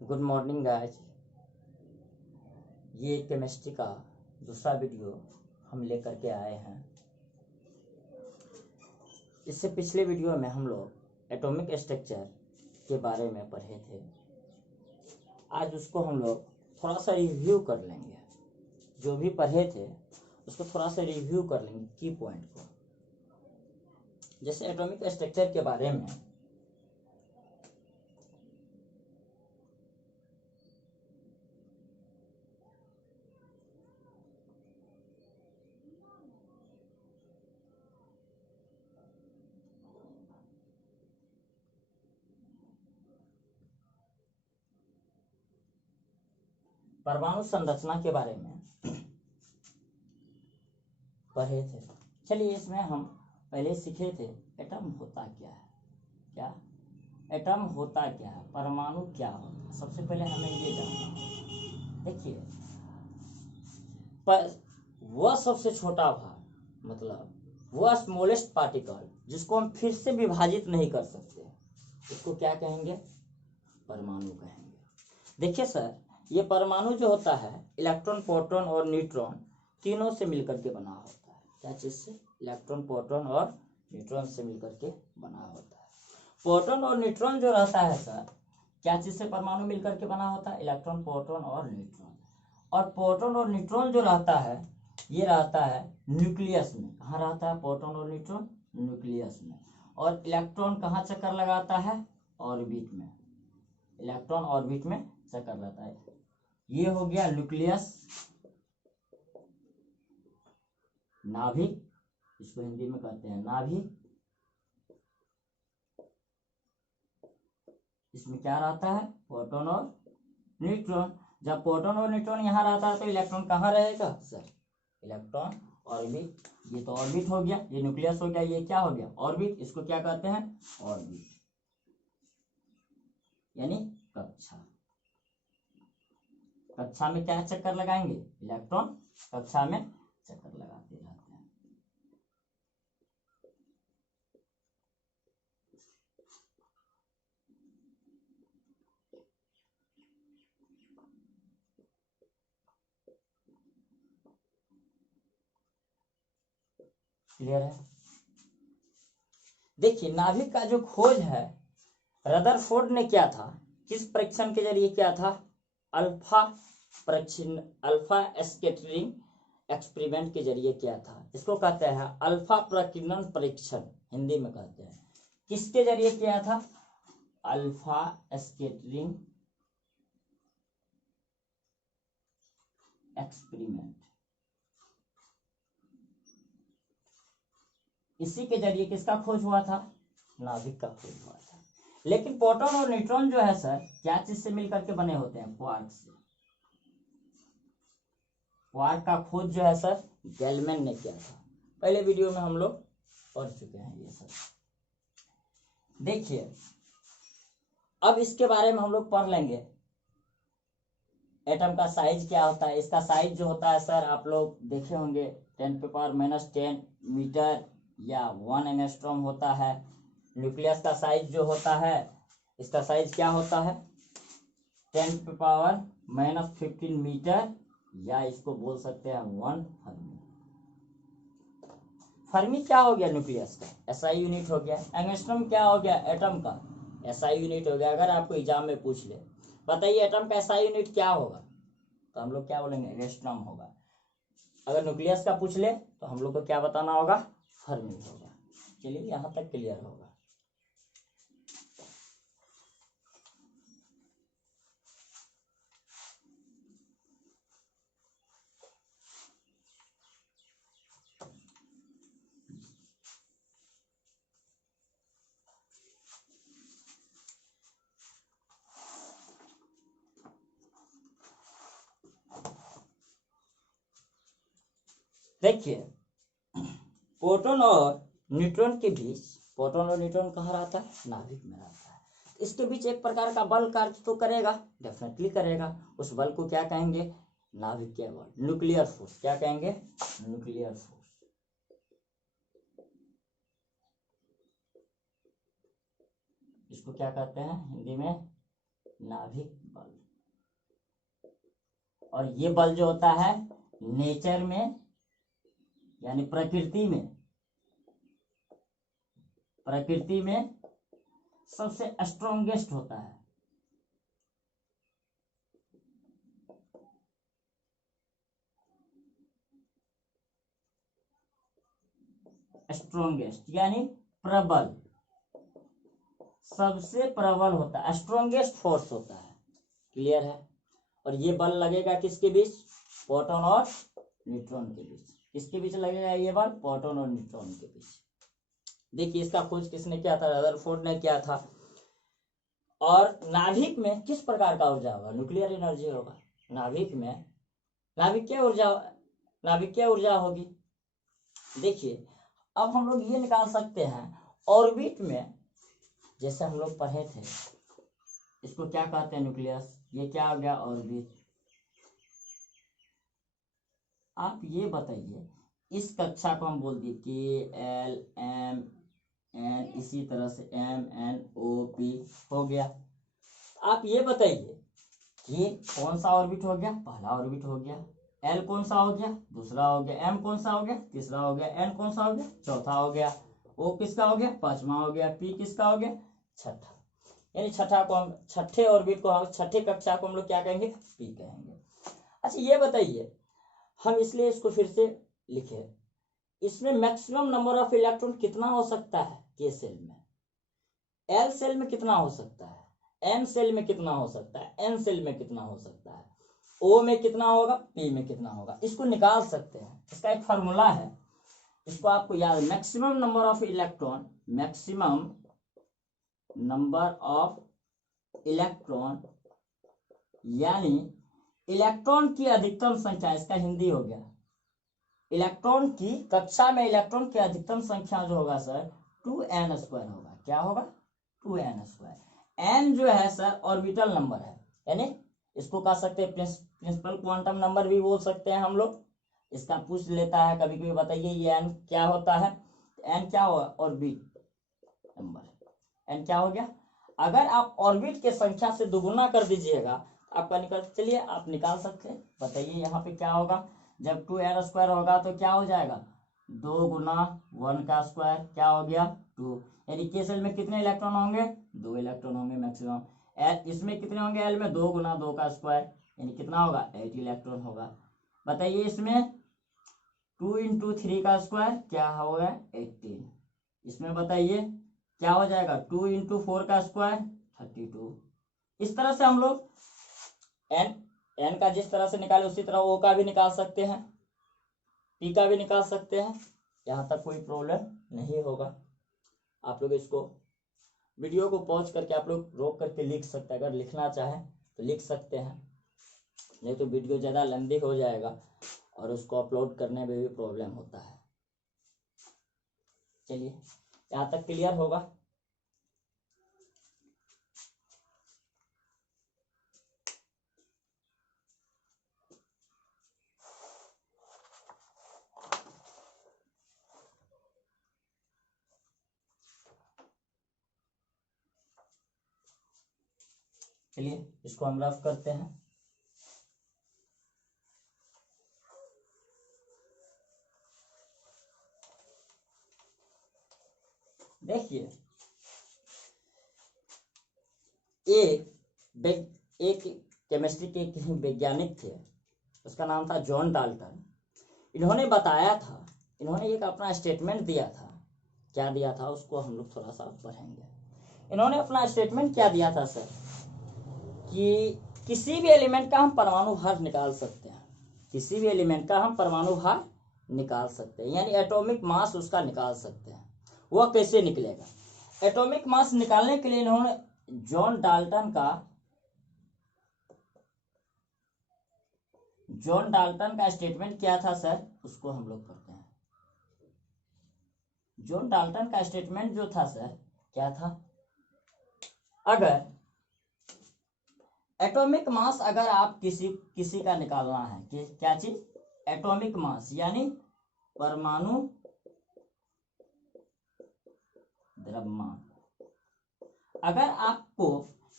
Good morning guys. ये chemistry का दूसरा वीडियो हम लेकर के आए हैं। इससे पिछले वीडियो में हम लोग एटॉमिक स्ट्रक्चर के बारे में पढ़े थे। आज उसको हम लोग थोड़ा सा रिव्यू कर लेंगे। जो भी पढ़े थे उसको थोड़ा सा रिव्यू कर लेंगे, की पॉइंट को। जैसे एटॉमिक स्ट्रक्चर के बारे में परमाणु संरचना के बारे में पढ़े थे। चलिए, इसमें हम पहले सीखे थे एटम होता क्या है। क्या एटम होता क्या है, परमाणु क्या होता है, सबसे पहले हमें ये जानना। देखिए, वह सबसे छोटा भाग, मतलब वह स्मॉलेस्ट पार्टिकल जिसको हम फिर से विभाजित नहीं कर सकते, इसको क्या कहेंगे? परमाणु कहेंगे। देखिए सर, ये परमाणु जो होता है इलेक्ट्रॉन, प्रोटॉन और न्यूट्रॉन तीनों से मिलकर के बना होता है। क्या चीज से? इलेक्ट्रॉन, प्रोटॉन और न्यूट्रॉन से मिलकर के बना होता है। प्रोटॉन और न्यूट्रॉन जो रहता है सर, क्या चीज से परमाणु मिलकर के बना होता है? इलेक्ट्रॉन, प्रोटॉन और न्यूट्रॉन। और प्रोटॉन और न्यूट्रॉन जो रहता है, ये रहता है न्यूक्लियस में। कहाँ रहता है प्रोटॉन और न्यूट्रॉन? न्यूक्लियस में। और इलेक्ट्रॉन कहाँ चक्कर लगाता है? ऑर्बिट में। इलेक्ट्रॉन ऑर्बिट में चक्कर लगाता है। ये हो गया न्यूक्लियस, नाभिक, इसको हिंदी में कहते हैं नाभिक। इसमें क्या रहता है? प्रोटॉन और न्यूट्रॉन। जब प्रोटॉन और न्यूट्रॉन यहाँ रहता है तो इलेक्ट्रॉन कहाँ रहेगा सर? Electron orbit. ये तो ऑर्बिट हो गया, ये न्यूक्लियस हो गया, ये क्या हो गया? ऑर्बिट। इसको क्या कहते हैं? ऑर्बिट, यानी कक्षा। कक्षा में क्या चक्कर लगाएंगे? इलेक्ट्रॉन कक्षा में चक्कर लगाते रहते हैं। क्लियर है? देखिए, नाभिक का जो खोज है रदरफोर्ड ने किया था। किस परीक्षण के जरिए किया था? अल्फा परीक्षण, अल्फा स्कैटरिंग एक्सपेरिमेंट के जरिए किया था। इसको कहते हैं अल्फा प्रकीर्णन परीक्षण, हिंदी में कहते हैं। किसके जरिए किया था? Alpha scattering experiment. इसी के जरिए किसका खोज हुआ था? नाभिक का खोज हुआ था। लेकिन प्रोटॉन और न्यूट्रॉन जो है सर, क्या चीज से मिलकर के बने होते हैं? क्वार्क से। क्वार्क का खोज जो है सर गैलमैन ने किया था। पहले वीडियो में हम लोग पढ़ चुके हैं ये सर। देखिए, अब इसके बारे में हम लोग पढ़ लेंगे। एटम का साइज क्या होता है? इसका साइज जो होता है सर, आप लोग देखे होंगे 10⁻⁻10 मीटर या 1 एंगस्ट्रॉम होता है। न्यूक्लियस का साइज जो होता है, इसका साइज क्या होता है? 10⁻⁻15 मीटर, या इसको बोल सकते हैं 1 फर्मी। फर्मी क्या हो गया? न्यूक्लियस का एसआई यूनिट हो गया। एंगस्ट्रॉम क्या हो गया? एटम का एसआई यूनिट हो गया। अगर आपको एग्जाम में पूछ ले, बताइए एटम का एसआई यूनिट क्या होगा, तो हम लोग क्या बोलेंगे? एंगस्ट्रॉम होगा। अगर न्यूक्लियस का पूछ ले तो हम लोग को क्या बताना होगा? फर्मी होगा। चलिए, यहाँ तक क्लियर होगा। देखिए, प्रोटॉन और न्यूट्रॉन के बीच, प्रोटॉन और न्यूट्रॉन कहाँ रहता है? नाभिक में रहता है। इसके बीच एक प्रकार का बल कार्य तो करेगा, डेफिनेटली करेगा। उस बल को क्या कहेंगे? नाभिकीय बल, न्यूक्लियर फोर्स। क्या कहेंगे? Nuclear force. इसको क्या कहते हैं हिंदी में, नाभिक बल। और ये बल जो होता है नेचर में यानी प्रकृति में सबसे स्ट्रॉन्गेस्ट होता है। स्ट्रॉन्गेस्ट यानी प्रबल, सबसे प्रबल होता है, स्ट्रॉन्गेस्ट फोर्स होता है। क्लियर है। और ये बल लगेगा किसके बीच, प्रोटॉन और न्यूट्रॉन के बीच। किसके बीच लगेगा ये बल, प्रोटॉन और न्यूट्रॉन के बीच। देखिए इसका खोज किसने किया था, रदरफोर्ड ने किया था। और नाभिक में किस प्रकार का ऊर्जा होगा, न्यूक्लियर एनर्जी होगा। नाभिक में नाभिक क्या ऊर्जा होगी। देखिए अब हम लोग ये निकाल सकते हैं ऑर्बिट में, जैसे हम लोग पढ़े थे, इसको क्या कहते हैं न्यूक्लियस, ये क्या हो गया ऑर्बिट। आप ये बताइए इस कक्षा को हम बोल दिए के एल एम एन, इसी तरह से एम एन ओ पी हो गया। आप ये बताइए कि कौन सा ऑर्बिट हो गया, पहला ऑर्बिट हो गया। एल कौन सा हो गया, दूसरा हो गया। एम कौन सा हो गया, तीसरा हो गया। एन कौन सा हो गया, चौथा हो गया। ओ किसका हो गया, पांचवा हो गया। पी किसका हो गया, छठा। यानी छठे ऑर्बिट को, छठे कक्षा को हम लोग क्या कहेंगे, पी कहेंगे। अच्छा ये बताइए, हम इसलिए इसको फिर से लिखे, इसमें मैक्सिमम नंबर ऑफ इलेक्ट्रॉन कितना हो सकता है के सेल में, एल सेल में कितना हो सकता है, एन सेल में कितना हो सकता है, एन सेल में कितना हो सकता है, ओ में कितना होगा, पी में कितना होगा। इसको निकाल सकते हैं। इसका एक फार्मूला है, इसको आपको याद, maximum number of electron, maximum number of electron यानी इलेक्ट्रॉन की अधिकतम संख्या, इसका हिंदी हो गया इलेक्ट्रॉन की, कक्षा में इलेक्ट्रॉन की अधिकतम संख्या जो होगा सर 2n² होगा। क्या होगा, 2n²। n जो है सर ऑर्बिटल नंबर है, यानी इसको कह सकते हैं प्रिंसिपल क्वांटम नंबर भी बोल सकते हैं हम लोग। इसका पूछ लेता है कभी कभी, बताइए ये n क्या होता है। n क्या होगा, ऑर्बिट नंबर। n क्या हो गया, अगर आप ऑर्बिट के संख्या से दुगुना कर दीजिएगा आपका निकल, चलिए आप निकाल सकते हैं। बताइए यहाँ पे क्या होगा, जब 2n² होगा तो क्या हो जाएगा, 2 गुना 1 का स्क्वायर, क्या हो गया 2। यानी के सेल में कितने इलेक्ट्रॉन होंगे, 2 इलेक्ट्रॉन होंगे मैक्सिमम। इसमें कितने होंगे, एल में 2 गुना 2 का स्क्वायर, यानी कितना होगा, 8 इलेक्ट्रॉन होगा। बताइए इसमें 2 × 3 का स्क्वायर क्या होगा, 18। इसमें बताइए क्या हो जाएगा, 2 × 4 का स्क्वायर 32। इस तरह से हम लोग एन का जिस तरह से निकाले उसी तरह ओ का भी निकाल सकते हैं, पी का भी निकाल सकते हैं। यहाँ तक कोई प्रॉब्लम नहीं होगा। आप लोग इसको वीडियो को पॉज करके आप लोग रोक करके लिख सकते हैं, अगर लिखना चाहें तो लिख सकते हैं, नहीं तो वीडियो ज़्यादा लंबी हो जाएगा और उसको अपलोड करने में भी प्रॉब्लम होता है। चलिए यहाँ तक क्लियर होगा। चलिए इसको हम रफ करते हैं। देखिए एक केमिस्ट्री के वैज्ञानिक थे, उसका नाम था जॉन डाल्टन। इन्होंने बताया था, इन्होंने एक अपना स्टेटमेंट दिया था। क्या दिया था उसको हम लोग थोड़ा सा पढ़ेंगे। इन्होंने अपना स्टेटमेंट क्या दिया था सर, कि किसी भी एलिमेंट का हम परमाणु भार निकाल सकते हैं, किसी भी एलिमेंट का हम परमाणु भार निकाल सकते हैं, यानी एटॉमिक मास उसका निकाल सकते हैं। वह कैसे निकलेगा, एटॉमिक मास निकालने के लिए इन्होंने जॉन डाल्टन का स्टेटमेंट क्या था सर, उसको हम लोग पढ़ते हैं। जॉन डाल्टन का स्टेटमेंट जो था सर क्या था, अगर एटॉमिक मास अगर आप किसी का निकालना है कि क्या चीज, एटॉमिक मास यानी परमाणु द्रव्यमान, अगर आपको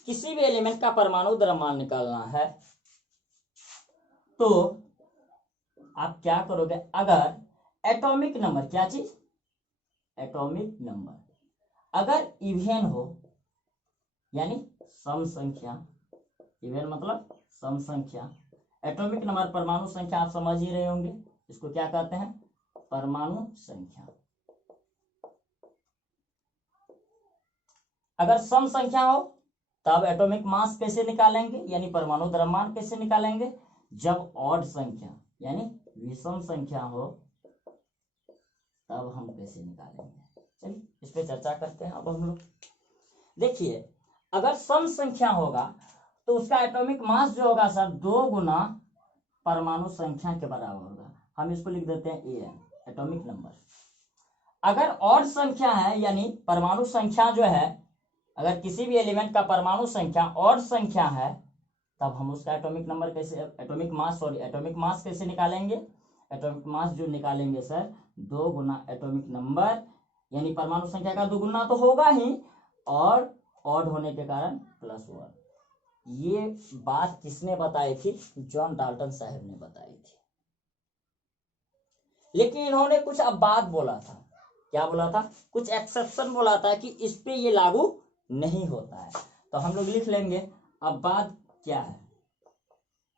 किसी भी एलिमेंट का परमाणु द्रव्यमान निकालना है तो आप क्या करोगे, अगर एटॉमिक नंबर, क्या चीज, एटॉमिक नंबर अगर इवन हो, यानी सम संख्या, इवन मतलब सम संख्या, एटॉमिक नंबर परमाणु संख्या आप समझ ही रहे होंगे, इसको क्या कहते हैं, परमाणु संख्या। अगर सम संख्या हो तब एटॉमिक मास कैसे निकालेंगे, यानी परमाणु द्रव्यमान कैसे निकालेंगे, जब ऑड संख्या यानी विषम संख्या हो तब हम कैसे निकालेंगे। चलिए इस पे चर्चा करते हैं अब हम लोग। देखिए अगर सम संख्या होगा तो उसका एटॉमिक मास जो होगा सर 2 गुना परमाणु संख्या के बराबर होगा, हम इसको लिख देते हैं एन, एटॉमिक नंबर। अगर ऑड संख्या है यानी परमाणु संख्या जो है, अगर किसी भी एलिमेंट का परमाणु संख्या ऑड संख्या है तब हम उसका एटॉमिक नंबर कैसे, atomic mass, sorry atomic mass कैसे निकालेंगे, एटॉमिक मास जो निकालेंगे सर 2 गुना एटॉमिक नंबर, यानी परमाणु संख्या का 2 गुना तो होगा ही और ऑड होने के कारण +1। ये बात किसने बताई थी, जॉन डाल्टन साहब ने बताई थी। लेकिन इन्होंने कुछ अब बात बोला था, क्या बोला था, कुछ एक्सेप्शन बोला था कि इस पे ये लागू नहीं होता है, तो हम लोग लिख लेंगे। अब बात क्या है,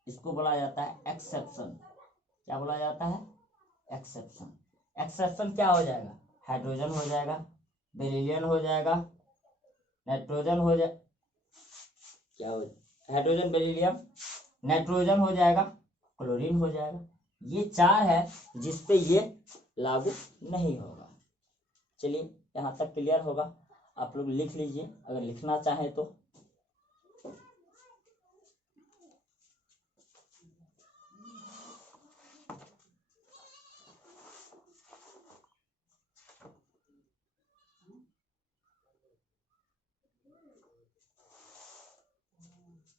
इसको बोला जाता है एक्सेप्शन। क्या बोला जाता है, एक्सेप्शन। एक्सेप्शन क्या हो जाएगा, हाइड्रोजन हो जाएगा, बेरिलियम हो जाएगा, नाइट्रोजन हो जाए, क्या हो, हाइड्रोजन, बेरिलियम, नाइट्रोजन हो जाएगा, क्लोरीन हो जाएगा। ये 4 है जिसपे ये लागू नहीं होगा। चलिए यहाँ तक क्लियर होगा, आप लोग लिख लीजिए अगर लिखना चाहें तो।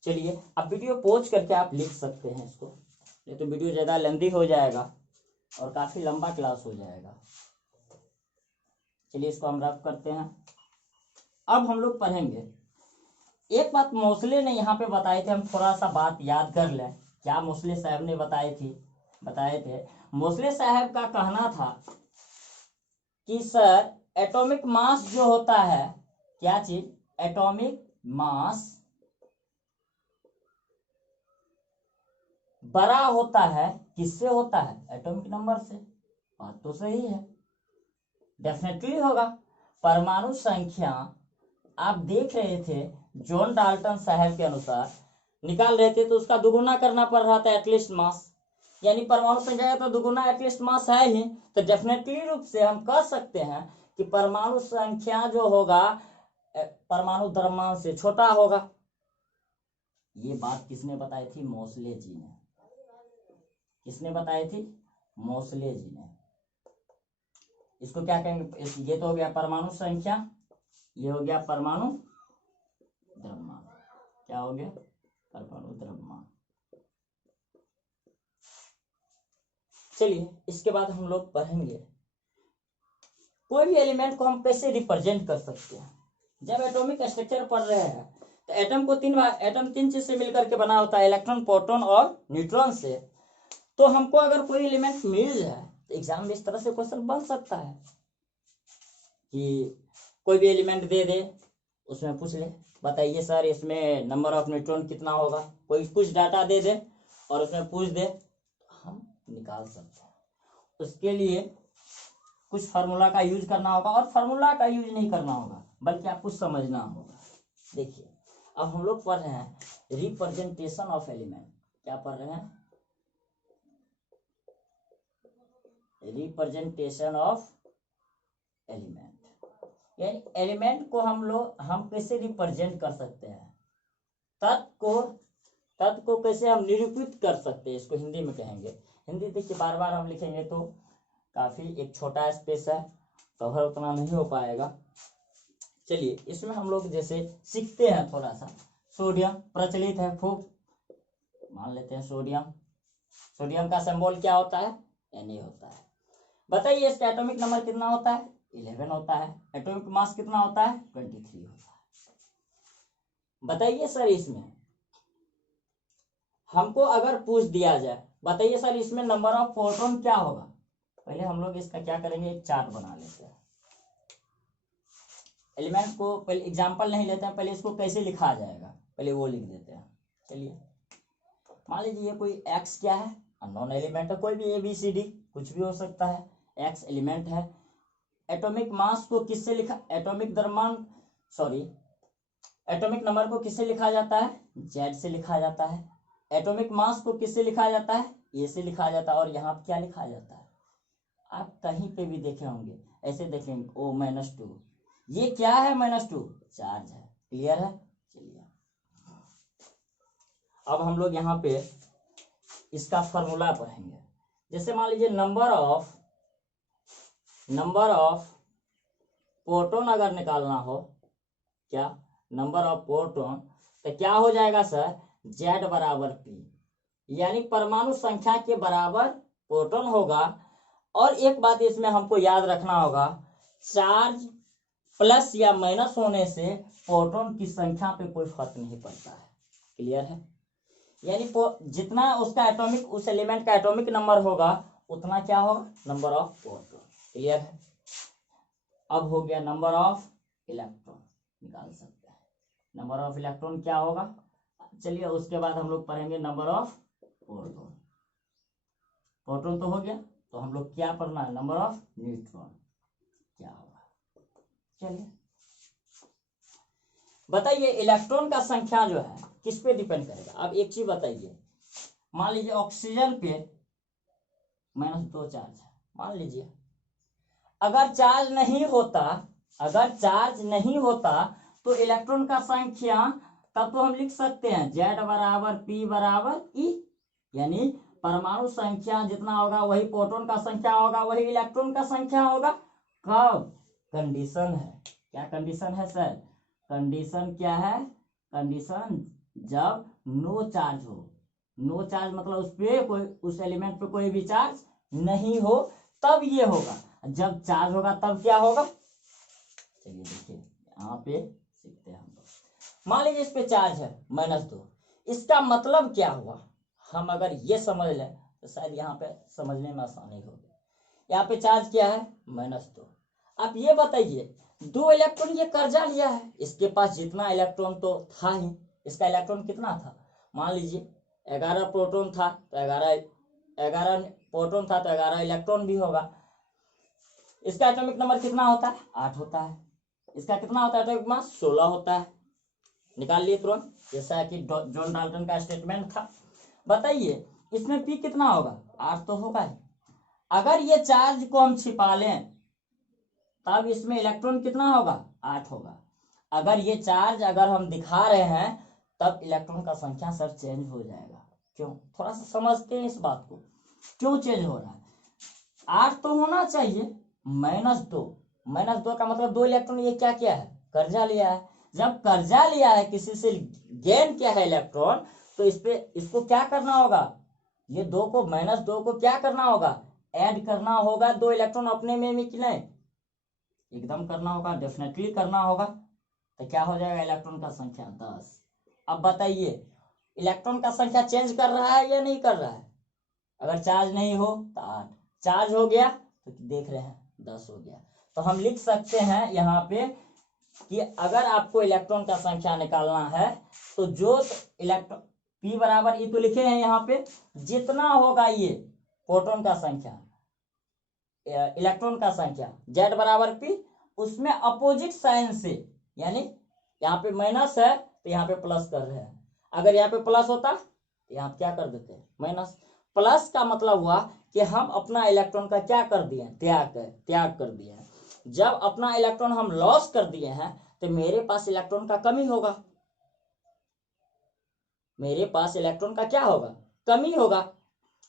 चलिए अब वीडियो पॉज करके आप लिख सकते हैं इसको, नहीं तो वीडियो ज़्यादा लेंदी हो जाएगा और काफ़ी लंबा क्लास हो जाएगा। चलिए इसको हम रफ करते हैं। अब हम लोग पढ़ेंगे, एक बात मोसले ने यहाँ पे बताई थी, हम थोड़ा सा बात याद कर लें। क्या मोसले साहब ने बताए थे, मोसले साहब का कहना था कि सर एटॉमिक मास जो होता है, क्या चीज, एटॉमिक मास बड़ा होता है, किससे होता है, एटॉमिक नंबर से। बात तो सही है, डेफिनेटली होगा। परमाणु संख्या आप देख रहे थे जॉन डाल्टन साहब के अनुसार निकाल रहे थे तो उसका दुगुना करना पड़ रहा था एटलीस्ट मास, यानी परमाणु संख्या का तो दुगुना एटलीस्ट मास है ही, तो डेफिनेटली रूप से हम कह सकते हैं कि परमाणु संख्या जो होगा परमाणु द्रव्यमान से छोटा होगा। ये बात किसने बताई थी, मोसले जी ने। किसने बताई थी, मोसले जी ने। इसको क्या कहेंगे, ये तो हो गया परमाणु संख्या, ये हो गया परमाणु द्रव्यमान। क्या हो गया, परमाणु द्रव्यमान। चलिए इसके बाद हम लोग पढ़ेंगे कोई भी एलिमेंट को हम कैसे रिप्रेजेंट कर सकते हैं। जब एटॉमिक स्ट्रक्चर पढ़ रहे हैं तो एटम को एटम 3 चीज से मिलकर के बना होता है, इलेक्ट्रॉन, प्रोटॉन और न्यूट्रॉन से। तो हमको अगर कोई एलिमेंट मिल जाए तो एग्जाम में इस तरह से क्वेश्चन बन सकता है कि कोई भी एलिमेंट दे दे, उसमें पूछ ले बताइए सर इसमें नंबर ऑफ न्यूट्रॉन कितना होगा, कोई कुछ डाटा दे दे और उसमें पूछ दे, हम निकाल सकते हैं। उसके लिए कुछ फार्मूला का यूज करना होगा, और फार्मूला का यूज नहीं करना होगा बल्कि आपको समझना होगा। देखिए अब हम लोग पढ़ रहे हैं रिप्रेजेंटेशन ऑफ एलिमेंट। क्या पढ़ रहे हैं, रिप्रेजेंटेशन ऑफ एलिमेंट, यानी एलिमेंट को हम कैसे रिप्रेजेंट कर सकते हैं, तत्व को कैसे हम निरूपित कर सकते हैं, इसको हिंदी में कहेंगे। हिंदी देखिए बार बार हम लिखेंगे तो काफी एक छोटा स्पेस है, कवर उतना नहीं हो पाएगा। चलिए इसमें हम लोग जैसे सीखते हैं थोड़ा सा। सोडियम प्रचलित है खूब, मान लेते हैं सोडियम। सोडियम का सिंबल क्या होता है, Na होता है। बताइए इसका एटॉमिक नंबर कितना होता है, 11 होता है। एटॉमिक मास कितना होता है, 23 होता है। बताइए सर, इसमें हमको अगर पूछ दिया जाए, बताइए सर इसमें नंबर ऑफ प्रोटॉन क्या होगा। पहले हम लोग इसका क्या करेंगे, एक चार्ट बना लेते हैं। एलिमेंट को पहले एग्जांपल नहीं लेते हैं, पहले इसको कैसे लिखा जाएगा पहले वो लिख देते हैं। चलिए मान लीजिए ये कोई एक्स क्या है, अननोन एलिमेंट है, कोई भी ए बी सी डी कुछ भी हो सकता है, एक्स एलिमेंट है। एटॉमिक मास को किससे लिखा, एटॉमिक द्रव्यमान सॉरी एटॉमिक नंबर को किससे लिखा जाता है, जेड से लिखा जाता है। एटॉमिक मास को किससे लिखा जाता है, ए से लिखा जाता है। और यहाँ पे क्या लिखा जाता है, आप कहीं पे भी देखे होंगे, ऐसे देखेंगे O-2, ये क्या है -2, चार्ज है। क्लियर है। चलिए अब हम लोग यहाँ पे इसका फॉर्मूला पढ़ेंगे। जैसे मान लीजिए नंबर ऑफ प्रोटॉन अगर निकालना हो, क्या नंबर ऑफ प्रोटॉन, तो क्या हो जाएगा सर, Z बराबर P, यानी परमाणु संख्या के बराबर प्रोटॉन होगा। और एक बात इसमें हमको याद रखना होगा, चार्ज प्लस या माइनस होने से प्रोटॉन की संख्या पे कोई फर्क नहीं पड़ता है। क्लियर है। यानी जितना उसका एटॉमिक, उस एलिमेंट का एटॉमिक नंबर होगा उतना क्या होगा, नंबर ऑफ प्रोटॉन। क्लियर है। अब हो गया नंबर ऑफ इलेक्ट्रॉन, निकाल सकते हैं नंबर ऑफ इलेक्ट्रॉन क्या होगा। चलिए उसके बाद हम लोग पढ़ेंगे नंबर ऑफ प्रोटॉन। प्रोटॉन तो हो गया, तो हम लोग क्या पढ़ना है, नंबर ऑफ न्यूट्रॉन क्या होगा। चलिए बताइए इलेक्ट्रॉन का संख्या जो है किस पे डिपेंड करेगा। अब एक चीज बताइए, मान लीजिए ऑक्सीजन पे -2 चार्ज है, मान लीजिए अगर चार्ज नहीं होता तो इलेक्ट्रॉन का संख्या, तब तो हम लिख सकते हैं Z बराबर P बराबर E, यानी परमाणु संख्या जितना होगा वही प्रोटॉन का संख्या होगा, वही इलेक्ट्रॉन का संख्या होगा। कब, कंडीशन है, क्या कंडीशन है सर, कंडीशन क्या है, कंडीशन जब नो चार्ज हो। नो चार्ज मतलब उस पे कोई, उस एलिमेंट पे कोई भी चार्ज नहीं हो, तब ये होगा। जब चार्ज होगा तब क्या होगा। चलिए देखिए यहाँ पे सीखते हैं हम लोग। मान लीजिए इस पे चार्ज है -2, इसका मतलब क्या हुआ, हम अगर ये समझ लें तो शायद यहाँ पे समझने में आसानी होगी। यहाँ पे चार्ज क्या है, -2। आप ये बताइए 2 इलेक्ट्रॉन ये कर्जा लिया है, इसके पास जितना इलेक्ट्रॉन तो था ही, इसका इलेक्ट्रॉन कितना था, मान लीजिए 11 प्रोटॉन था तो 11 प्रोटॉन था तो 11 इलेक्ट्रॉन भी होगा। इसका एटॉमिक नंबर कितना होता है, 8 होता है। इसका कितना होता है, एटॉमिक मास 16 होता है। निकाल लिए तुरंत, जैसा कि जॉन डाल्टन का स्टेटमेंट था। बताइए इसमें P कितना होगा, 8 तो होगा ही। अगर ये चार्ज को हम छिपा लें तब इसमें इलेक्ट्रॉन कितना होगा, 8 होगा। अगर ये चार्ज अगर हम दिखा रहे हैं तब इलेक्ट्रॉन का संख्या सर चेंज हो जाएगा। क्यों, थोड़ा सा समझते हैं इस बात को, क्यों चेंज हो रहा है। 8 तो होना चाहिए, -2 का मतलब 2 इलेक्ट्रॉन ये क्या किया है, कर्जा लिया है। जब कर्जा लिया है, किसी से गेन किया है इलेक्ट्रॉन, तो इसको क्या करना होगा, ये 2 को -2 को क्या करना होगा, ऐड करना होगा। 2 इलेक्ट्रॉन अपने में भी कि नहीं, एकदम करना होगा, डेफिनेटली करना होगा। तो क्या हो जाएगा, इलेक्ट्रॉन का संख्या 10। अब बताइए इलेक्ट्रॉन का संख्या चेंज कर रहा है या नहीं कर रहा है। अगर चार्ज नहीं हो तो 8, चार्ज हो गया तो देख रहे हैं 10 हो गया। तो हम लिख सकते हैं यहाँ पे कि अगर आपको इलेक्ट्रॉन का संख्या निकालना है तो जो इलेक्ट्रॉन P बराबर E तो लिखे हैं यहाँ पे, जितना होगा ये प्रोटॉन का संख्या, इलेक्ट्रॉन का संख्या Z बराबर P, उसमें अपोजिट साइन से, यानी यहाँ पे माइनस है तो यहाँ पे प्लस कर रहे हैं। अगर यहाँ पे प्लस होता तो यहाँ क्या कर देते हैं, माइनस। प्लस का मतलब हुआ कि हम अपना इलेक्ट्रॉन का क्या कर दिए, त्याग कर दिए हैं। जब अपना इलेक्ट्रॉन हम लॉस कर दिए हैं तो मेरे पास इलेक्ट्रॉन का कमी होगा, मेरे पास इलेक्ट्रॉन का क्या होगा, कमी होगा।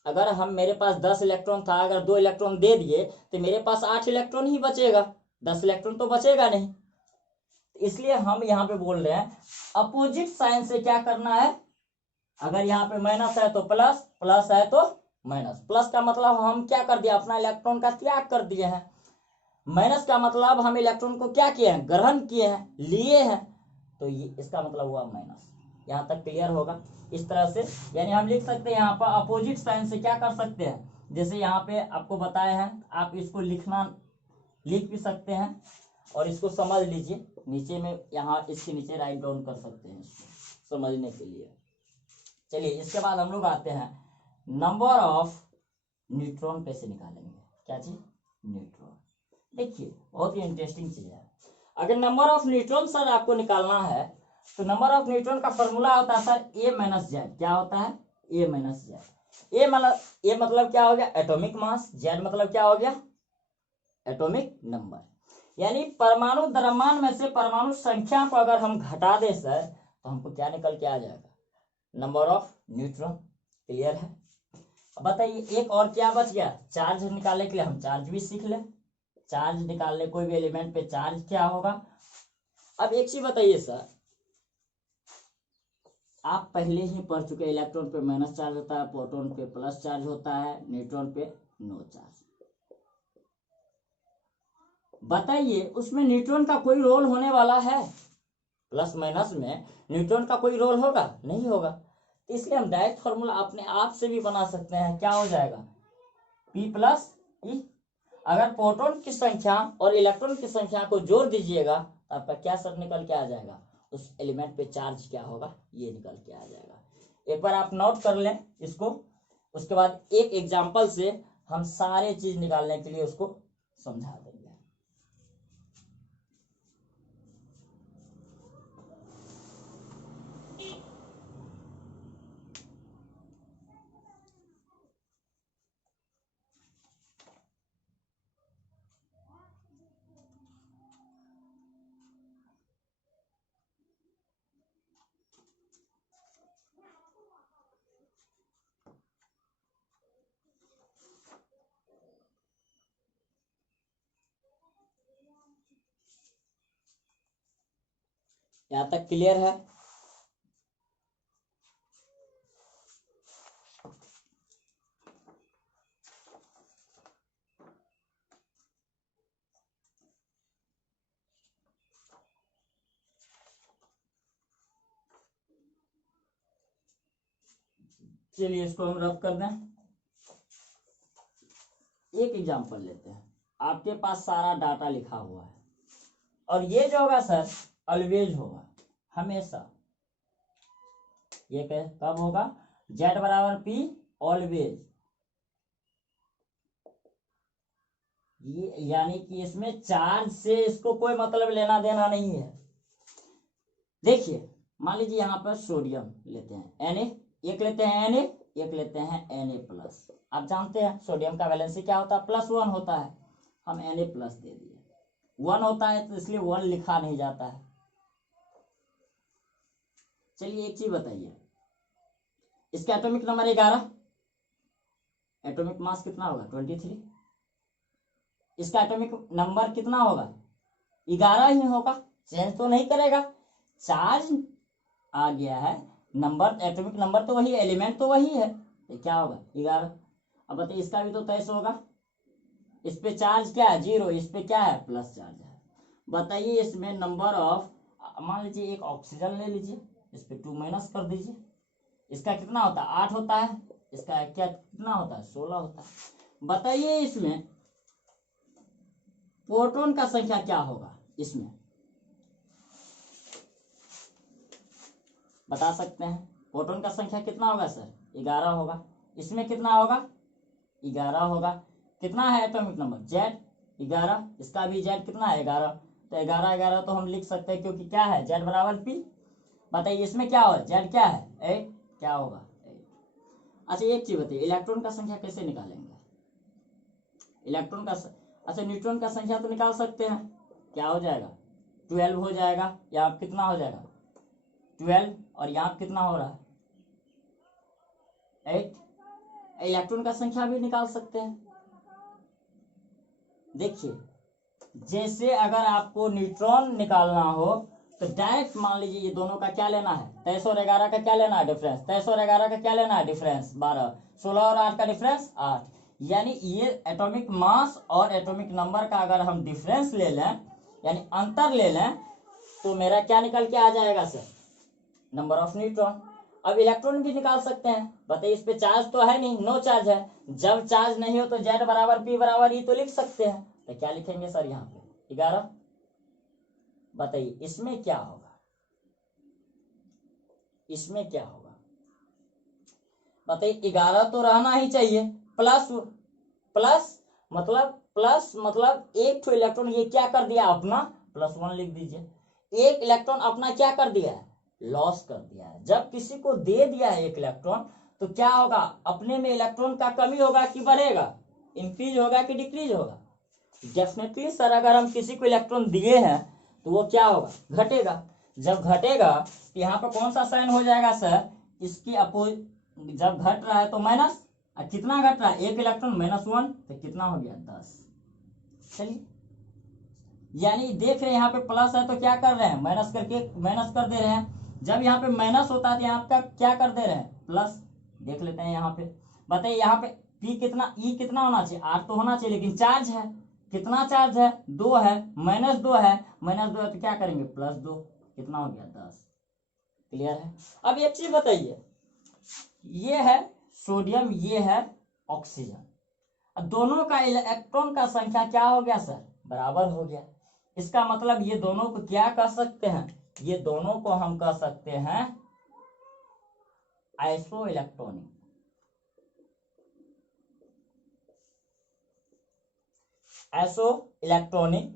अगर हम, मेरे पास 10 इलेक्ट्रॉन था, अगर 2 इलेक्ट्रॉन दे दिए तो मेरे पास 8 इलेक्ट्रॉन ही बचेगा, 10 इलेक्ट्रॉन तो बचेगा नहीं। इसलिए हम यहाँ पे बोल रहे हैं अपोजिट साइन से क्या करना है। अगर यहाँ पे माइनस है तो प्लस, प्लस है तो माइनस। प्लस का मतलब हम क्या कर दिया, अपना इलेक्ट्रॉन का त्याग कर दिए हैं। माइनस का मतलब हम इलेक्ट्रॉन को क्या किए हैं, ग्रहण किए हैं, लिए हैं। तो ये इसका मतलब हुआ माइनस। यहाँ तक क्लियर होगा। इस तरह से यानी हम लिख सकते हैं यहाँ पर अपोजिट साइन से क्या कर सकते हैं, जैसे यहाँ पे आपको बताया है, आप इसको लिख भी सकते हैं और इसको समझ लीजिए। नीचे में यहाँ इसके नीचे राइट डाउन कर सकते हैं इसको समझने के लिए। चलिए इसके बाद हम लोग आते हैं नंबर ऑफ न्यूट्रॉन कैसे निकालेंगे। क्या चीज? न्यूट्रॉन। देखिए बहुत ही इंटरेस्टिंग चीज है। अगर नंबर ऑफ न्यूट्रॉन सर आपको निकालना है तो नंबर ऑफ न्यूट्रॉन का फॉर्मूला होता है सर ए माइनस जेड। क्या होता है? ए माइनस जेड। ए मतलब क्या हो गया? Atomic mass. जेड मतलब क्या हो गया? Atomic number. यानी परमाणु द्रव्यमान में से परमाणु संख्या को अगर हम घटा दे सर तो हमको क्या निकल के आ जाएगा? Number of neutron. क्लियर है? अब बताइए एक और क्या बच गया? चार्ज निकालने के लिए हम चार्ज भी सीख ले। चार्ज निकालने कोई भी एलिमेंट पे चार्ज क्या होगा। अब एक चीज बताइए सर, आप पहले ही पढ़ चुके, इलेक्ट्रॉन पे माइनस चार्ज होता है, प्रोटॉन पे प्लस चार्ज होता है, न्यूट्रॉन पे नो चार्ज। बताइए उसमें न्यूट्रॉन का कोई रोल होने वाला है? प्लस माइनस में न्यूट्रॉन का कोई रोल होगा? नहीं होगा। इसलिए हम डायरेक्ट फॉर्मूला अपने आप से भी बना सकते हैं। क्या हो जाएगा? P प्लस ई। अगर प्रोटॉन की संख्या और इलेक्ट्रॉन की संख्या को जोड़ दीजिएगा तो आपका क्या सर निकल के आ जाएगा? उस एलिमेंट पे चार्ज क्या होगा ये निकल के आ जाएगा। एक बार आप नोट कर लें इसको, उसके बाद एक एग्जांपल से हम सारे चीज निकालने के लिए उसको समझा देंगे। यहाँ तक क्लियर है? चलिए इसको हम रब कर दें। एक एग्जांपल लेते हैं। आपके पास सारा डाटा लिखा हुआ है और ये जो होगा सर ऑलवेज होगा, हमेशा। ये कब होगा? जेड बराबर पी ऑलवेज। ये यानी कि इसमें चार्ज से इसको कोई मतलब लेना देना नहीं है। देखिए मान लीजिए यहाँ पर सोडियम लेते हैं Na, एक लेते हैं Na, एक लेते हैं Na प्लस। आप जानते हैं सोडियम का वैलेंसी क्या होता है? +1 होता है। हम Na प्लस दे दिए। 1 होता है तो इसलिए 1 लिखा नहीं जाता है। चलिए एक चीज बताइए, इसका एटॉमिक नंबर 11, एटॉमिक मास कितना होगा? 23। इसका एटॉमिक नंबर कितना होगा? 11 ही होगा, चेंज तो नहीं करेगा। चार्ज आ गया है, नंबर एटॉमिक नंबर तो वही, एलिमेंट तो वही है, तो क्या होगा? 11। अब बताइए इसका भी तो 23 होगा। इस पे चार्ज क्या है? 0। इस पे क्या है? प्लस चार्ज है। बताइए इसमें नंबर ऑफ, मान लीजिए एक ऑक्सीजन ले लीजिए, इस पे 2 माइनस कर दीजिए। इसका कितना होता है? 8 होता है। इसका क्या कितना होता है? 16 होता है। बताइए इसमें प्रोटॉन का संख्या क्या होगा? इसमें बता सकते हैं? प्रोटॉन का संख्या कितना होगा सर? 11 होगा। इसमें कितना होगा? 11 होगा। कितना है एटॉमिक नंबर? जेड 11। इसका भी जेड कितना है? 11। तो 11 11 तो हम लिख सकते हैं क्योंकि क्या है? जेड बराबर पी। बताइए इसमें क्या होगा? जेड क्या है? 8। क्या होगा? 8। अच्छा एक चीज बताइए, इलेक्ट्रॉन का संख्या कैसे निकालेंगे? इलेक्ट्रॉन का अच्छा न्यूट्रॉन का संख्या तो निकाल सकते हैं। क्या हो जाएगा? 12 हो जाएगा। या कितना हो जाएगा? 12। और यहाँ कितना हो रहा है? 8। इलेक्ट्रॉन का संख्या भी निकाल सकते हैं। देखिए जैसे अगर आपको न्यूट्रॉन निकालना हो तो डायरेक्ट मान लीजिए ये दोनों का क्या लेना है? 23 और 11 का क्या लेना है? डिफरेंस। 23 और 11 का क्या लेना है? डिफरेंस 12। 16 और 8 का डिफरेंस 8। यानी ये एटॉमिक मास और एटॉमिक नंबर का अगर हम डिफरेंस ले लें, यानी अंतर ले लें, तो मेरा क्या निकल के आ जाएगा सर, नंबर ऑफ न्यूट्रॉन। अब इलेक्ट्रॉन भी निकाल सकते हैं, बताइए इस पे चार्ज तो है नहीं, नो चार्ज है। जब चार्ज नहीं हो तो Z बराबर P बराबर E तो लिख सकते हैं, तो क्या लिखेंगे सर यहाँ पे 11। बताइए इसमें क्या होगा, इसमें क्या होगा, बताइए 11 तो रहना ही चाहिए, प्लस प्लस मतलब एक तो इलेक्ट्रॉन ये क्या कर दिया अपना, +1 लिख दीजिए, एक इलेक्ट्रॉन अपना क्या कर दिया है, लॉस कर दिया है। जब किसी को दे दिया है एक इलेक्ट्रॉन तो क्या होगा, अपने में इलेक्ट्रॉन का कमी होगा कि बढ़ेगा, इंक्रीज होगा कि डिक्रीज होगा। डेफिनेटली सर अगर हम किसी को इलेक्ट्रॉन दिए हैं तो वो क्या होगा, घटेगा। जब घटेगा तो यहाँ पर कौन सा साइन हो जाएगा सर, इसकी जब घट रहा है तो माइनस, कितना घट रहा है, एक इलेक्ट्रॉन -1 तो कितना हो गया 10। चलिए यानी देख रहे हैं यहाँ पे प्लस है तो क्या कर रहे हैं, माइनस करके माइनस कर दे रहे हैं। जब यहाँ पे माइनस होता है तो यहाँ का क्या कर दे रहे हैं, प्लस। देख लेते हैं यहाँ पे, बताइए यहाँ पे P कितना, E कितना होना चाहिए, R तो होना चाहिए, लेकिन चार्ज है, कितना चार्ज है, 2 है, -2 है, -2 है तो क्या करेंगे, +2, कितना हो गया 10। क्लियर है। अब एक चीज बताइए, ये है सोडियम, ये है ऑक्सीजन, अब दोनों का इलेक्ट्रॉन का संख्या क्या हो गया सर, बराबर हो गया। इसका मतलब ये दोनों को क्या कह सकते हैं, ये दोनों को हम कह सकते हैं आइसो इलेक्ट्रॉनिक। आइसो इलेक्ट्रॉनिक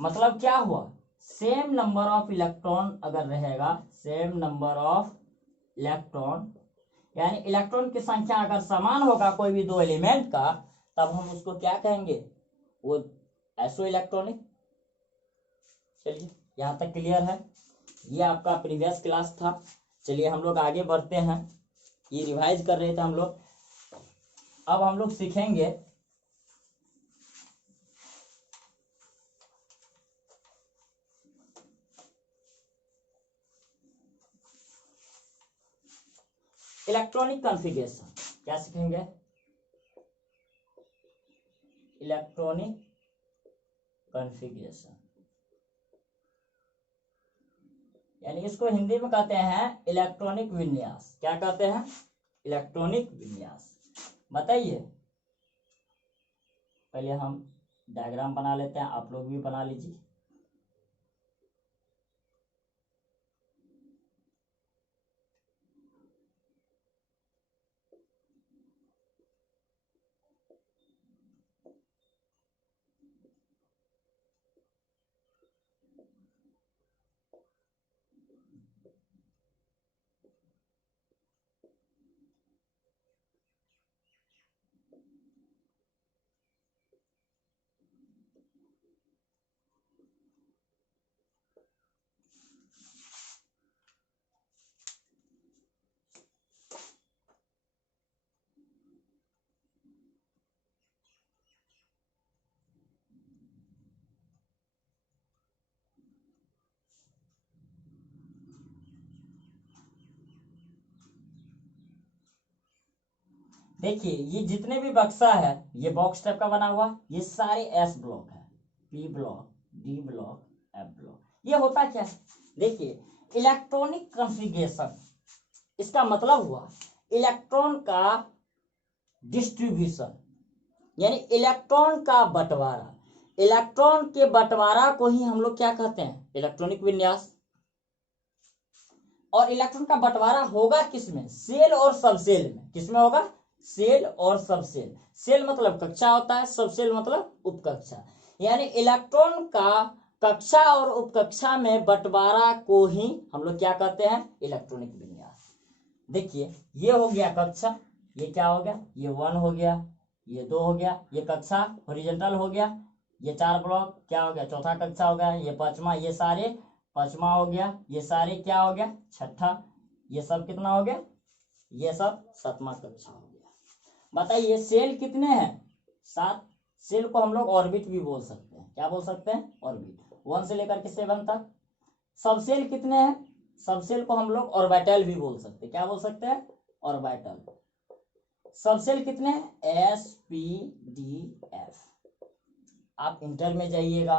मतलब क्या हुआ, सेम नंबर ऑफ इलेक्ट्रॉन अगर रहेगा, सेम नंबर ऑफ इलेक्ट्रॉन, यानी इलेक्ट्रॉन की संख्या अगर समान होगा कोई भी दो एलिमेंट का, तब हम उसको क्या कहेंगे, वो आइसो इलेक्ट्रॉनिक। चलिए यहाँ तक क्लियर है, ये आपका प्रीवियस क्लास था। चलिए हम लोग आगे बढ़ते हैं, ये रिवाइज कर रहे थे हम लोग। अब हम लोग सीखेंगे इलेक्ट्रॉनिक कॉन्फ़िगरेशन। क्या सीखेंगे, इलेक्ट्रॉनिक कॉन्फ़िगरेशन, यानी इसको हिंदी में कहते हैं इलेक्ट्रॉनिक विन्यास। क्या कहते हैं, इलेक्ट्रॉनिक विन्यास। बताइए, पहले हम डायग्राम बना लेते हैं, आप लोग भी बना लीजिए। देखिए ये जितने भी बक्सा है, ये बॉक्स टाइप का बना हुआ, ये सारे एस ब्लॉक है, P block, D block, F block. ये होता क्या है, देखिए इलेक्ट्रॉनिक कॉन्फ़िगरेशन, इसका मतलब हुआ इलेक्ट्रॉन का डिस्ट्रीब्यूशन, यानी इलेक्ट्रॉन का बंटवारा। इलेक्ट्रॉन के बंटवारा को ही हम लोग क्या कहते हैं, इलेक्ट्रॉनिक विन्यास। और इलेक्ट्रॉन का बंटवारा होगा किसमें, सेल और सबसेल में। किसमें होगा, सेल और सबसेल। सेल मतलब कक्षा होता है, सबसेल मतलब उपकक्षा। यानी इलेक्ट्रॉन का कक्षा और उपकक्षा में बंटवारा को ही हम लोग क्या कहते हैं, इलेक्ट्रॉनिक विन्यास। देखिए ये हो गया कक्षा, ये क्या हो गया, ये 1 हो गया, ये 2 हो गया, ये कक्षा हॉरिजॉन्टल हो गया, ये 4 ब्लॉक क्या हो गया, चौथा कक्षा हो गया, ये पांचवा, ये सारे पांचवा हो गया, ये सारे क्या हो गया, छठा, ये सब कितना हो गया, ये सब सातवां कक्षा हो गया। बताइए सेल कितने हैं, 7। सेल को हम लोग ऑर्बिट भी बोल सकते हैं। क्या बोल सकते हैं, ऑर्बिट, 1 से लेकर के 7 तक। सबसेल कितने हैं, सबसेल को हम लोग ऑर्बिटल भी बोल सकते हैं। क्या बोल सकते हैं, ऑर्बिटल। सबसेल कितने हैं, S P D F। आप इंटर में जाइएगा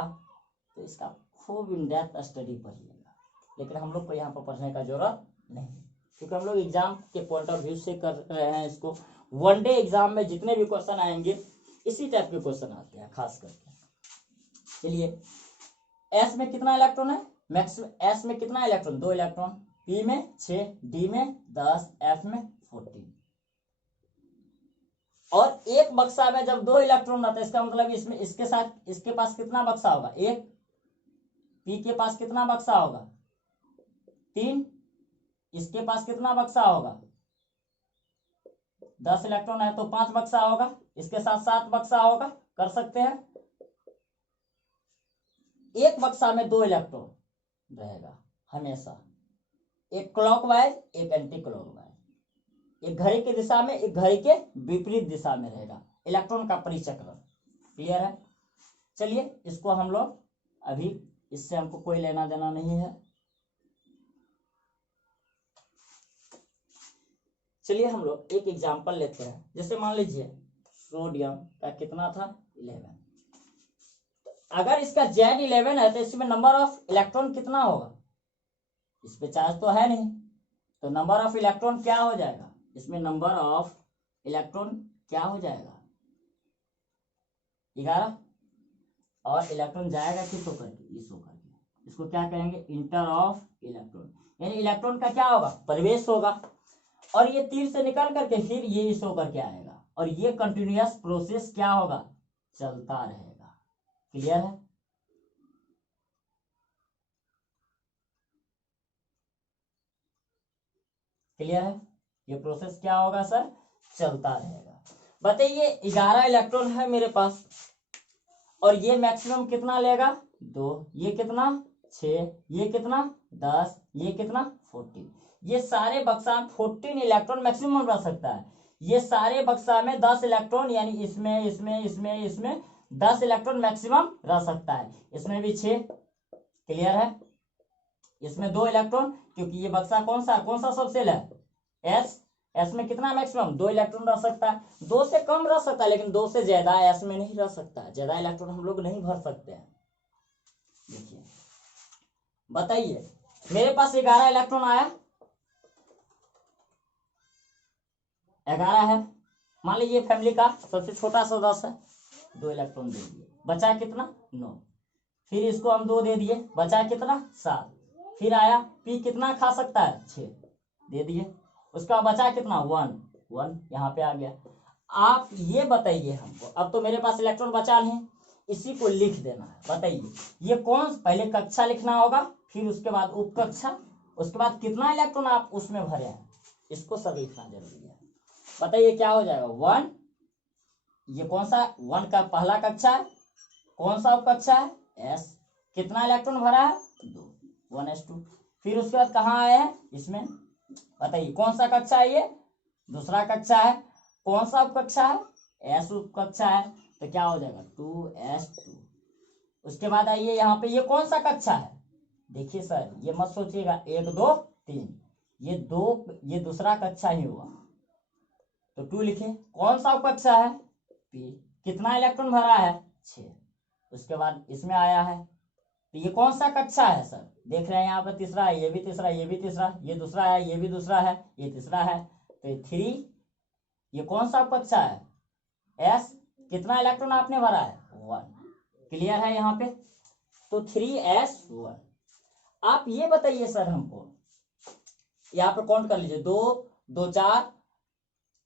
तो इसका खूब इन डेप्थ स्टडी पढ़िएगा, लेकिन हम लोग को यहाँ पर पढ़ने का जरूरत नहीं, क्योंकि हम लोग एग्जाम के पॉइंट ऑफ व्यू से कर रहे हैं इसको। वनडे एग्जाम में जितने भी क्वेश्चन आएंगे इसी टाइप के क्वेश्चन आते हैं खास करके। चलिए, एस में कितना इलेक्ट्रॉन है, मैक्सिमम एस में कितना इलेक्ट्रॉन, 2 इलेक्ट्रॉन, पी में 6, डी में 10, एफ में 14। और एक बक्सा में जब 2 इलेक्ट्रॉन रहता है इसका मतलब इसमें इसके साथ इसके पास कितना बक्सा होगा, 1, पी के पास कितना बक्सा होगा, 3, इसके पास कितना बक्सा होगा, 10 इलेक्ट्रॉन है तो 5 बक्सा होगा, इसके साथ 7 बक्सा होगा। कर सकते हैं। एक बक्सा में 2 इलेक्ट्रॉन रहेगा हमेशा, एक क्लॉकवाइज एक एंटी क्लॉकवाइज, एक घड़ी की दिशा में एक घड़ी के विपरीत दिशा में रहेगा इलेक्ट्रॉन का परिचक्रण। क्लियर है। चलिए, इसको हम लोग अभी, इससे हमको कोई लेना देना नहीं है। चलिए हम लोग एक एग्जांपल लेते हैं। जैसे मान लीजिए सोडियम का कितना था, 11। अगर इसका Z11 है तो इसमें नंबर ऑफ इलेक्ट्रॉन कितना होगा, इस पे चार्ज तो है नहीं, तो नंबर ऑफ इलेक्ट्रॉन क्या हो जाएगा, इसमें नंबर ऑफ इलेक्ट्रॉन क्या हो जाएगा, 11। और इलेक्ट्रॉन जाएगा किस होकर के, इस होकर के। इसको क्या कहेंगे, इंटर ऑफ इलेक्ट्रॉन, यानी इलेक्ट्रॉन का क्या होगा, प्रवेश होगा। और ये तीर से निकल करके फिर ये इस होकर के आएगा, और ये कंटिन्यूअस प्रोसेस क्या होगा, चलता रहेगा। क्लियर है। क्लियर है। ये प्रोसेस क्या होगा सर, चलता रहेगा। बताइए 11 इलेक्ट्रॉन है मेरे पास, और ये मैक्सिमम कितना लेगा, 2, ये कितना 6, ये कितना 10, ये कितना 14। ये सारे बक्सा 14 इलेक्ट्रॉन मैक्सिमम रह सकता है। ये सारे बक्सा में 10 इलेक्ट्रॉन, यानी इसमें इसमें इसमें इसमें 10 इलेक्ट्रॉन मैक्सिमम रह सकता है। इसमें भी 6। क्लियर है। इसमें 2 इलेक्ट्रॉन, क्योंकि ये बक्सा कौन सा सब सेल है, एस। एस में कितना मैक्सिमम, 2 इलेक्ट्रॉन रह सकता है। 2 से कम रह सकता है, लेकिन 2 से ज्यादा एस में नहीं रह सकता है। ज्यादा इलेक्ट्रॉन हम लोग नहीं भर सकते हैं। देखिए, बताइए मेरे पास 11 इलेक्ट्रॉन आया, 11 है। मान लीजिए फैमिली का सबसे छोटा सदस्य है, 2 इलेक्ट्रॉन दे दिए, बचा कितना 9। फिर इसको हम 2 दे दिए, बचा कितना 7। फिर आया पी कितना खा सकता है, 6 दे दिए। उसका बचा कितना 1 यहाँ पे आ गया। आप ये बताइए हमको, अब तो मेरे पास इलेक्ट्रॉन बचा नहीं, इसी को लिख देना है। बताइए ये कौन, पहले कक्षा लिखना होगा, फिर उसके बाद उप कक्षा, उसके बाद कितना इलेक्ट्रॉन आप उसमें भरे हैं, इसको सब लिखना जरूरी है। बताइए क्या हो जाएगा 1। ये कौन सा 1 का पहला कक्षा है, कौन सा उप कक्षा है, एस। कितना इलेक्ट्रॉन भरा है, 2, 1s2। फिर उसके बाद कहाँ आए हैं, इसमें। बताइए कौन सा कक्षा है, ये दूसरा कक्षा है। कौन सा उप कक्षा है, एस उप कक्षा है, तो क्या हो जाएगा 2s2। उसके बाद आइए यहाँ पे, ये कौन सा कक्षा है, देखिए सर ये मत सोचिएगा 1 2 3, ये 2, ये दूसरा कक्षा ही हुआ, तो 2 लिखे। कौन सा उप कक्षा है, पी। कितना इलेक्ट्रॉन भरा है, 6। उसके बाद इसमें आया है, तो ये कौन सा कक्षा है सर, देख रहे हैं यहाँ पर तीसरा है, ये भी तीसरा, ये भी तीसरा, ये दूसरा है, ये भी दूसरा है, ये तीसरा है, तो ये 3। ये कौन सा कक्षा है, एस। कितना इलेक्ट्रॉन आपने भरा है, 1। क्लियर है यहाँ पे, तो 3s1। आप ये बताइए सर हमको, यहाँ पे काउंट कर लीजिए, 2 2 4,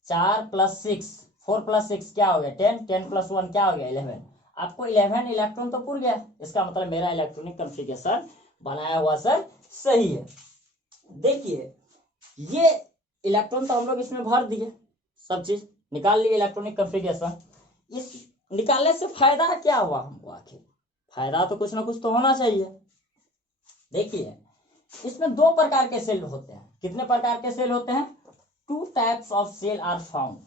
4 + 6, 4 + 6 क्या हो गया 10, 10 + 1 क्या हो गया 11। आपको 11 इलेक्ट्रॉन तो पूर गया, इसका मतलब मेरा इलेक्ट्रॉनिक कॉन्फ़िगरेशन बनाया हुआ सर सही है। देखिए ये इलेक्ट्रॉन तो हम लोग इसमें भर दिए, सब चीज निकाल लिए इलेक्ट्रॉनिक कॉन्फ़िगरेशन। इस निकालने से फायदा क्या हुआ हमको, आखिर फायदा तो कुछ ना कुछ तो होना चाहिए। देखिए इसमें 2 प्रकार के सेल होते हैं। कितने प्रकार के सेल होते हैं, 2 types of cell are found.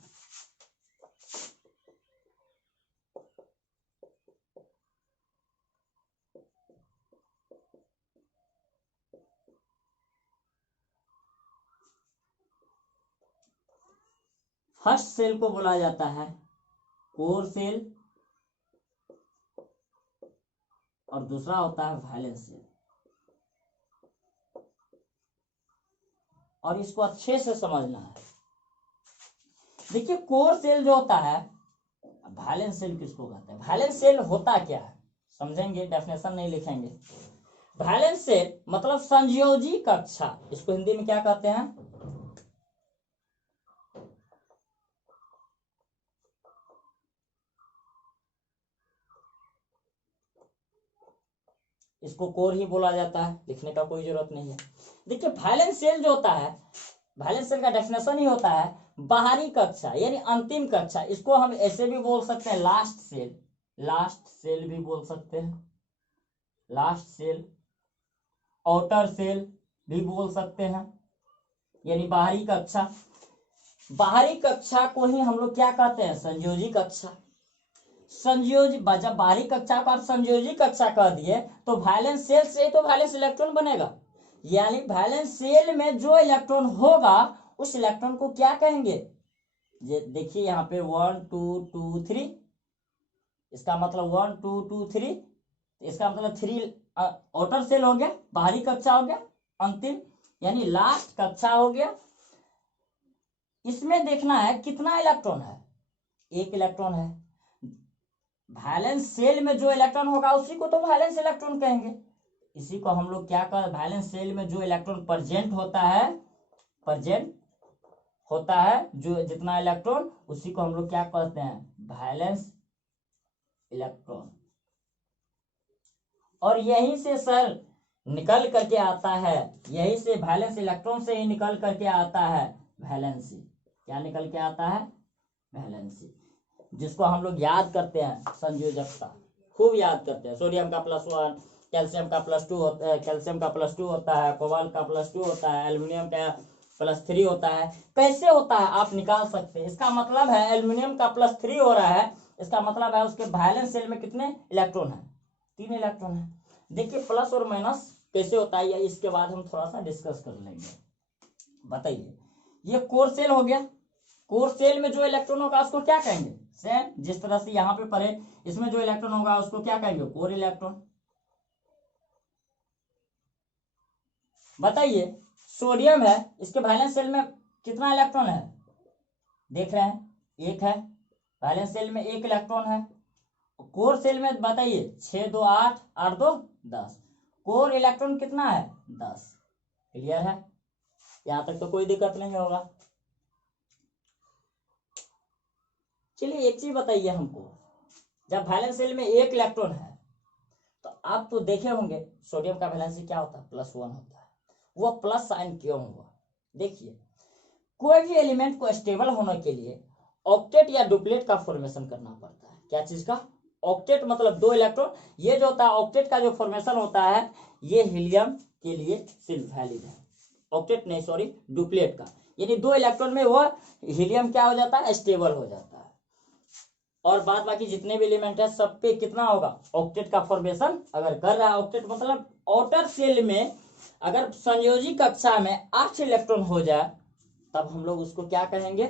First cell को बोला जाता है कोर सेल, और दूसरा होता है वैलेंस सेल। और इसको अच्छे से समझना है। देखिए कोर सेल जो होता है, वैलेंस सेल किसको कहते हैं? वैलेंस सेल होता क्या है समझेंगे, डेफिनेशन नहीं लिखेंगे। वैलेंस सेल मतलब संयोजी कक्षा, इसको हिंदी में क्या कहते हैं? इसको कोर ही बोला जाता है, लिखने का कोई जरूरत नहीं है। देखिए वैलेंस सेल जो होता है, वैलेंस सेल का डेफिनेशन ही होता है बाहरी कक्षा यानी अंतिम कक्षा। इसको हम ऐसे भी बोल सकते हैं लास्ट सेल, लास्ट सेल भी बोल सकते हैं, लास्ट सेल, आउटर सेल भी बोल सकते हैं, यानी बाहरी कक्षा। बाहरी कक्षा को ही हम लोग क्या कहते हैं? संयोजी कक्षा। संयोजी, जब बाहरी कक्षा को आप संयोजी कक्षा कह दिए तो वैलेंस सेल से तो वैलेंस इलेक्ट्रॉन बनेगा, यानी वैलेंस सेल में जो इलेक्ट्रॉन होगा उस इलेक्ट्रॉन को क्या कहेंगे? देखिए यहाँ पे 1 2 2 3, इसका मतलब 1 2 2 3, इसका मतलब 3 आउटर सेल हो गया, बाहरी कक्षा हो गया, अंतिम यानी लास्ट कक्षा हो गया। इसमें देखना है कितना इलेक्ट्रॉन है, एक इलेक्ट्रॉन है। वैलेंस सेल में जो इलेक्ट्रॉन होगा उसी को तो वैलेंस इलेक्ट्रॉन कहेंगे। इसी को हम लोग क्या कर, वैलेंस सेल में जो इलेक्ट्रॉन प्रेजेंट होता है, प्रेजेंट होता है जो जितना इलेक्ट्रॉन, उसी को हम लोग क्या कहते हैं? Valence electron. और यहीं से सर निकल करके आता है, यहीं से वैलेंस इलेक्ट्रॉन से ही निकल करके आता है वैलेंसी। क्या निकल के आता है? वैलेंसी, जिसको हम लोग याद करते हैं संयोजकता, खूब याद करते हैं। सोडियम का +1, कैल्शियम का +2 होता है, कैल्शियम का +2 होता है, कोबाल्ट का +2 होता है, एल्युमिनियम का +3 होता है। कैसे होता है आप निकाल सकते हैं। इसका मतलब है एल्युमिनियम का +3 हो रहा है, इसका मतलब है उसके वैलेंस सेल में कितने इलेक्ट्रॉन है? 3 इलेक्ट्रॉन है। देखिए प्लस और माइनस कैसे होता है, इसके बाद हम थोड़ा सा डिस्कस कर लेंगे। बताइए, ये कोर सेल हो गया, कोर सेल में जो इलेक्ट्रॉन होगा उसको क्या कहेंगे? सेम जिस तरह से यहाँ पे पढ़े, इसमें जो इलेक्ट्रॉन होगा उसको क्या कहेंगे? Core electron. बताइए सोडियम है, इसके वैलेंस सेल में कितना इलेक्ट्रॉन है? देख रहे हैं, एक है, वैलेंस सेल में एक इलेक्ट्रॉन है। कोर सेल में बताइए 6 2 8, 8 2 10, कोर इलेक्ट्रॉन कितना है? 10। क्लियर है, यहां तक तो कोई दिक्कत नहीं होगा। चलिए एक चीज बताइए हमको, जब वैलेंस सेल में एक इलेक्ट्रॉन है तो आप तो देखे होंगे सोडियम का वैलेंस क्या होता है? +1 होता है। वो प्लस साइन क्यों हुआ? देखिए कोई भी एलिमेंट को स्टेबल होने के लिए ऑक्टेट या डुप्लेट का फॉर्मेशन करना पड़ता है। क्या चीज का? ऑक्टेट मतलब 2 इलेक्ट्रॉन। ये जो होता है ऑक्टेट का जो फॉर्मेशन होता है, ये हीलियम के लिए सिर्फ वैलिड है। ऑक्टेट नहीं, सॉरी, डुप्लेट का, यानी 2 इलेक्ट्रॉन में वो हीलियम क्या हो जाता है? स्टेबल हो जाता है। और बाद बाकी जितने भी एलिमेंट है सब पे कितना होगा? ऑक्टेट का फॉर्मेशन अगर कर रहा है। ऑक्टेट मतलब आउटर सेल में अगर संयोजी कक्षा में 8 इलेक्ट्रॉन हो जाए तब हम लोग उसको क्या कहेंगे?